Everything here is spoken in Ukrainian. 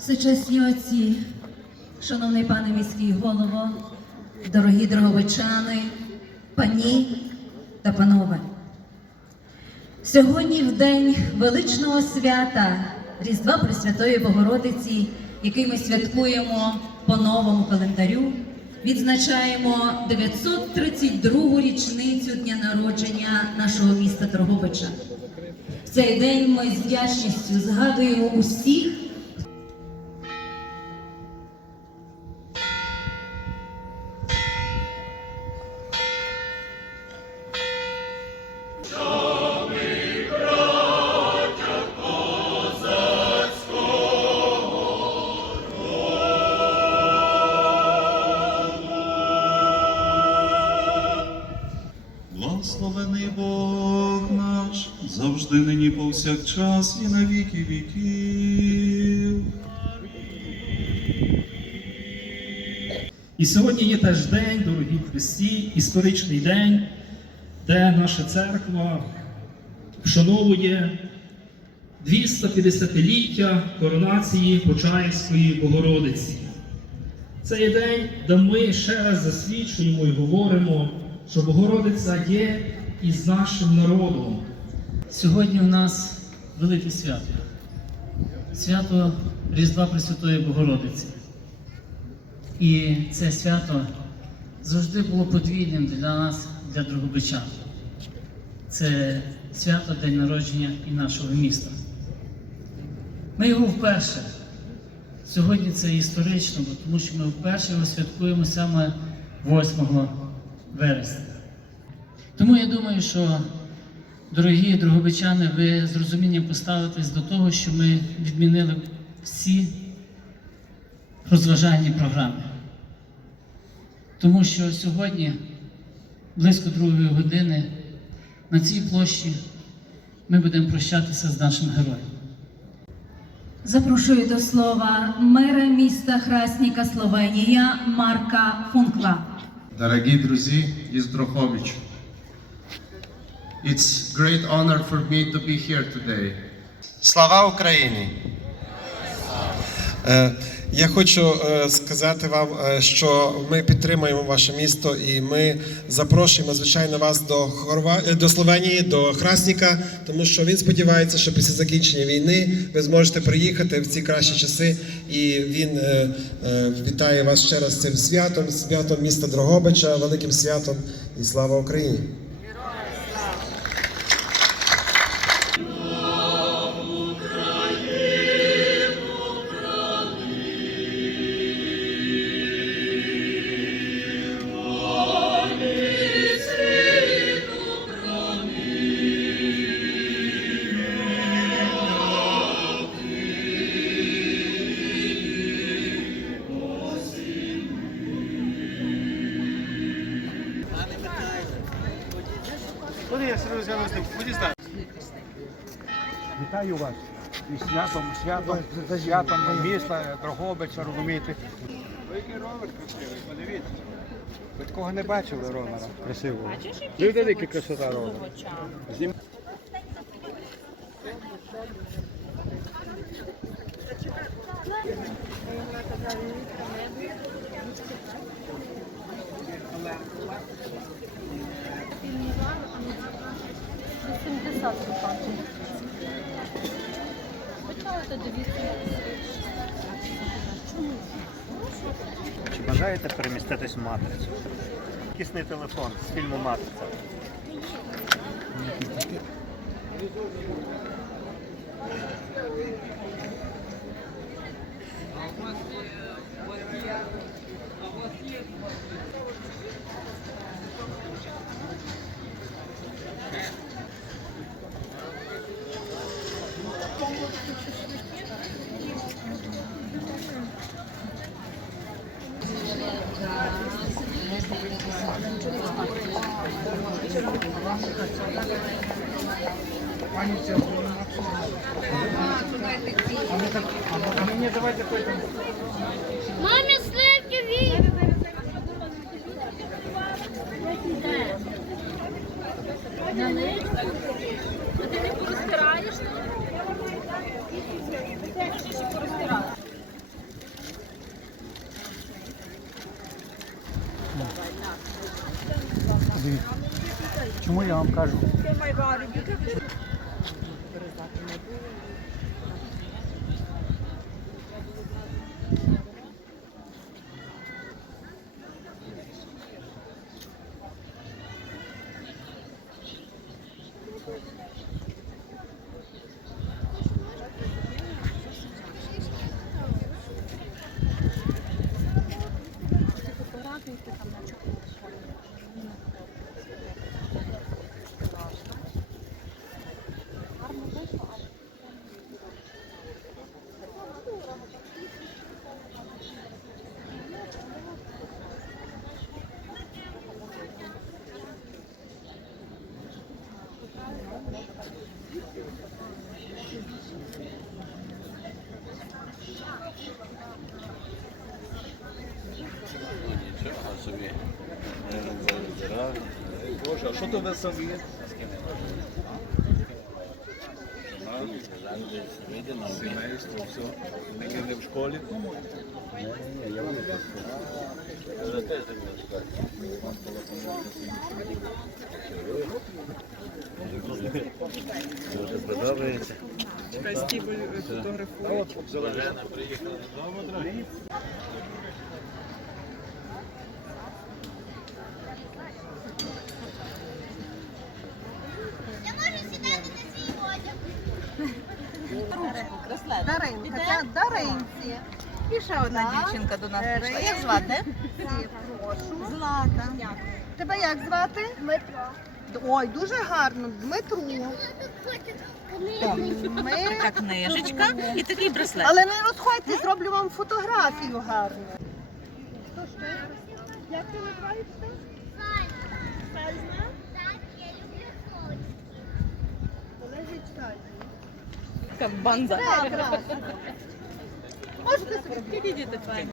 Всечесні отці, шановний пане міський голово, дорогі дороговичани, пані та панове. Сьогодні в день величного свята Різдва Пресвятої Богородиці, який ми святкуємо по новому календарю, відзначаємо 932 річницю дня народження нашого міста Дрогобича. В цей день ми з вдячністю згадуємо усіх, завжди нині повсякчас і на віки віків. І сьогодні є теж день, дорогі Христі, історичний день, де наша церква вшановує 250-ліття коронації Почаївської Богородиці. Це є день, де ми ще раз засвідчуємо і говоримо, що Богородиця є із нашим народом. Сьогодні у нас велике свято. Свято Різдва Пресвятої Богородиці. І це свято завжди було подвійним для нас, для Дрогобичан. Це свято День народження і нашого міста. Ми його вперше. Сьогодні це історично, тому що ми вперше його святкуємо саме 8 вересня. Тому я думаю, що Дорогі дрогобичани, ви з розумінням поставитесь до того, що ми відмінили всі розважальні програми. Тому що сьогодні, близько другої години, на цій площі ми будемо прощатися з нашим героєм. запрошую до слова мера міста Храсніка Словенія Марка Функла. Дорогие друзья из Дрохович, it's great honor for me to be here today. Слава Україні! Е, Я хочу е, сказати вам, е, що ми підтримуємо ваше місто і ми запрошуємо, звичайно, вас до Хорва... до Словенії, до Храсніка, тому що він сподівається, що після закінчення війни ви зможете приїхати в ці кращі часи. І він вітає вас ще раз цим святом, святом міста Дрогобича, великим святом і слава Україні! Вітаю вас із святом, святом, святом міста Дрогобича, розумієте. Ви який ровер красивий, подивіться. Ви такого не бачили ровера красивого. Ви велика красота ровера. Зім- Чи бажаєте переміститись в матрицю? Кисний телефон з фільму Матриця. Мамі сливки від. А ти не порозтираєш? Дивіться. Чому я вам кажу? Перезати не. Боже, а що то ви самі? Сімейство, все. Таке не в школі. Дуже подобається. Я Даринка, це Даринці. І ще одна дівчинка до нас прийшла. Як звати? Прошу. Злата. Тебе як звати? Дмитро. Ой, дуже гарно. Дмитру. Ми... Така книжечка і такий браслет. Але не розходьте, зроблю вам фотографію гарну. Як ти називаєшся? Сальна. Сальна? Так, я люблю сонце. Банза. Так, раз. Можете собі. Файні.